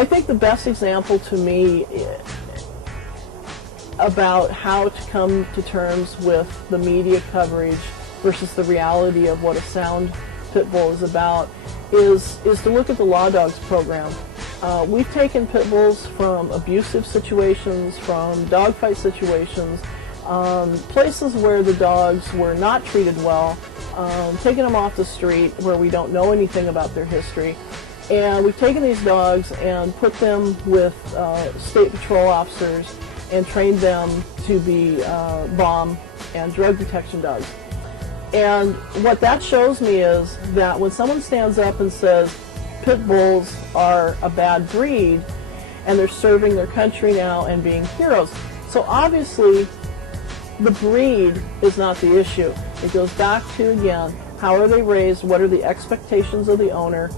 I think the best example to me about how to come to terms with the media coverage versus the reality of what a sound pit bull is about is to look at the Law Dogs program. We've taken pit bulls from abusive situations, from dogfight situations, places where the dogs were not treated well, taken them off the street where we don't know anything about their history. And we've taken these dogs and put them with state patrol officers and trained them to be bomb and drug detection dogs. And what that shows me is that when someone stands up and says pit bulls are a bad breed and they're serving their country now and being heroes, so obviously the breed is not the issue. It goes back to, again, how are they raised, what are the expectations of the owner,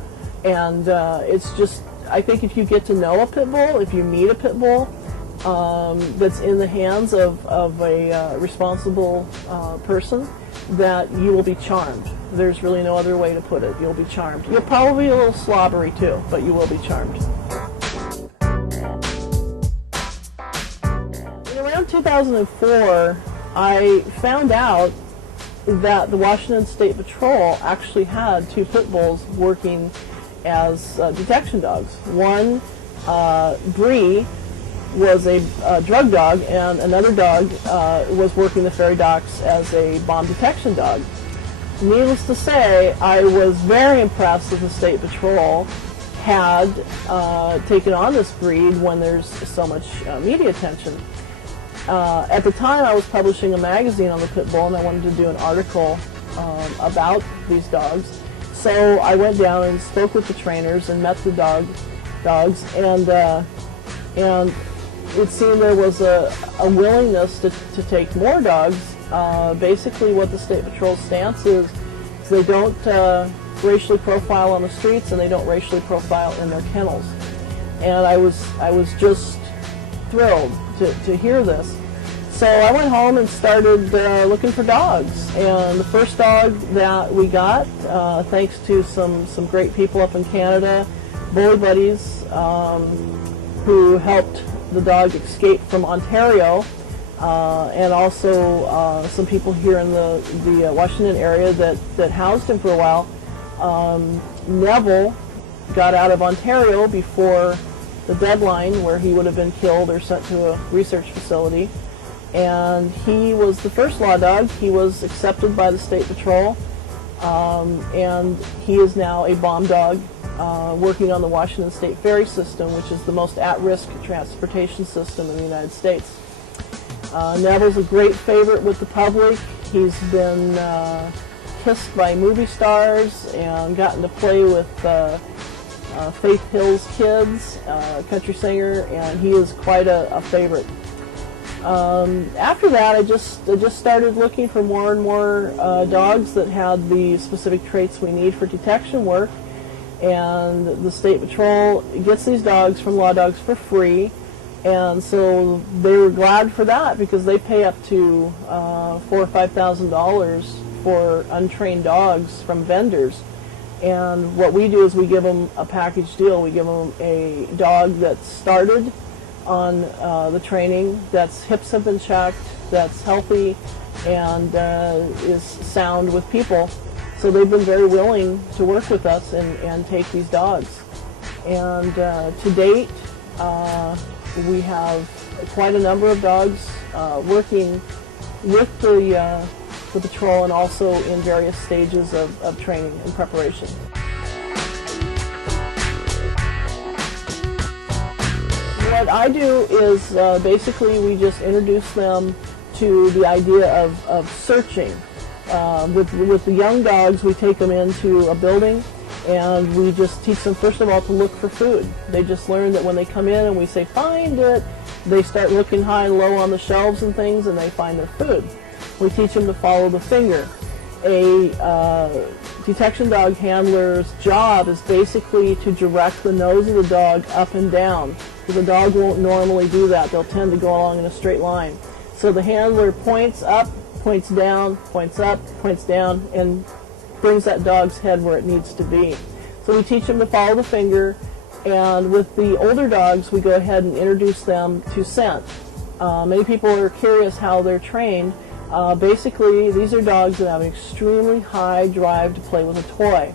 and it's just, I think if you get to know a pit bull, if you meet a pit bull that's in the hands of a responsible person, that you will be charmed. There's really no other way to put it. You'll be charmed. You'll probably be a little slobbery too, but you will be charmed. In around 2004, I found out that the Washington State Patrol actually had 2 pit bulls working as detection dogs. One, Bree, was a drug dog, and another dog was working the ferry docks as a bomb detection dog. Needless to say, I was very impressed that the State Patrol had taken on this breed when there's so much media attention. At the time, I was publishing a magazine on the pit bull, and I wanted to do an article about these dogs. So I went down and spoke with the trainers and met the dogs, and it seemed there was a willingness to take more dogs. Basically what the State Patrol's stance is they don't racially profile on the streets, and they don't racially profile in their kennels. And I was just thrilled to hear this. So I went home and started looking for dogs. And the first dog that we got, thanks to some great people up in Canada, Bully Buddies, who helped the dog escape from Ontario, and also some people here in the Washington area that housed him for a while. Neville got out of Ontario before the deadline where he would have been killed or sent to a research facility, and he was the first law dog. He was accepted by the State Patrol, and he is now a bomb dog working on the Washington State Ferry System, which is the most at-risk transportation system in the United States. Neville's a great favorite with the public. He's been kissed by movie stars and gotten to play with Faith Hill's kids, country singer, and he is quite a favorite. After that, I just started looking for more and more dogs that had the specific traits we need for detection work. And the State Patrol gets these dogs from Law Dogs for free, and so they were glad for that because they pay up to $4,000 or $5,000 for untrained dogs from vendors. And what we do is we give them a package deal. We give them a dog that's started on the training, that's hips have been checked, that's healthy, and is sound with people. So they've been very willing to work with us and take these dogs. And to date, we have quite a number of dogs working with the patrol and also in various stages of training and preparation. What I do is basically we just introduce them to the idea of searching. With the young dogs, we take them into a building and we just teach them, first of all, to look for food. They just learn that when they come in and we say, find it, they start looking high and low on the shelves and things, and they find their food. We teach them to follow the finger. A detection dog handler's job is basically to direct the nose of the dog up and down. The dog won't normally do that. They'll tend to go along in a straight line. So the handler points up, points down, points up, points down, and brings that dog's head where it needs to be. So we teach them to follow the finger, And with the older dogs, we go ahead and introduce them to scent. Many people are curious how they're trained. Basically, these are dogs that have an extremely high drive to play with a toy.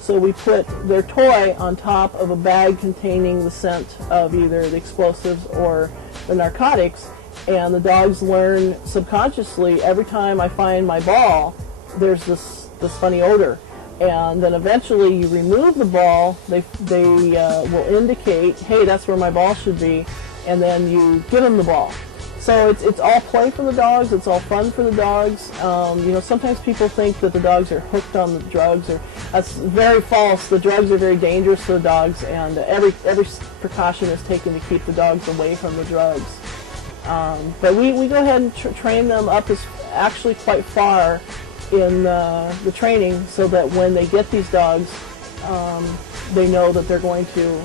So we put their toy on top of a bag containing the scent of either the explosives or the narcotics, and the dogs learn subconsciously every time I find my ball, there's this funny odor. And then eventually you remove the ball, they will indicate, hey, that's where my ball should be, and then you give them the ball. So it's all play for the dogs, it's all fun for the dogs. You know, sometimes people think that the dogs are hooked on the drugs, or that's very false. The drugs are very dangerous for the dogs, and every precaution is taken to keep the dogs away from the drugs. But we go ahead and train them up actually quite far in the training, so that when they get these dogs, they know that they're going to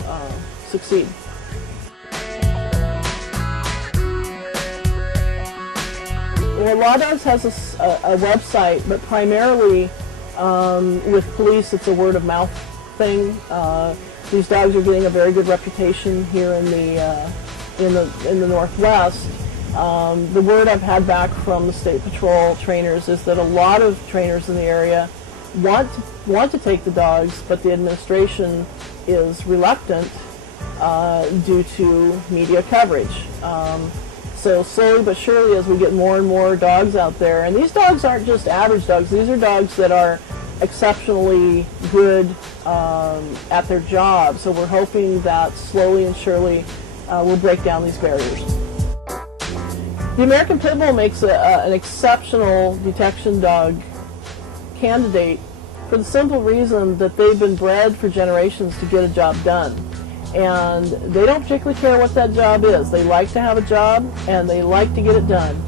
succeed. Well, Law Dogs has a website, but primarily with police, it's a word-of-mouth thing. These dogs are getting a very good reputation here in the Northwest. The word I've had back from the State Patrol trainers is that a lot of trainers in the area want to take the dogs, but the administration is reluctant due to media coverage. So slowly but surely, as we get more and more dogs out there, and these dogs aren't just average dogs, these are dogs that are exceptionally good at their job. So we're hoping that slowly and surely we'll break down these barriers. The American Pit Bull makes an exceptional detection dog candidate for the simple reason that they've been bred for generations to get a job done. And they don't particularly care what that job is. They like to have a job, and they like to get it done.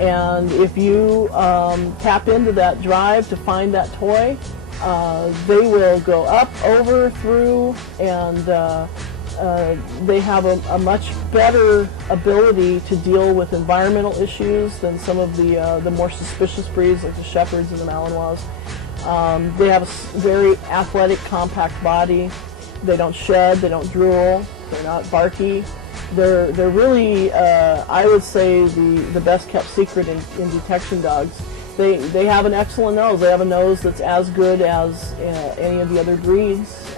And if you tap into that drive to find that toy, they will go up, over, through, and they have a much better ability to deal with environmental issues than some of the more suspicious breeds like the Shepherds and the Malinois. They have a very athletic, compact body. They don't shed, they don't drool, they're not barky. They're really, I would say, the best kept secret in detection dogs. They have an excellent nose. They have a nose that's as good as any of the other breeds.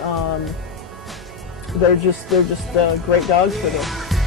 They're just great dogs for this.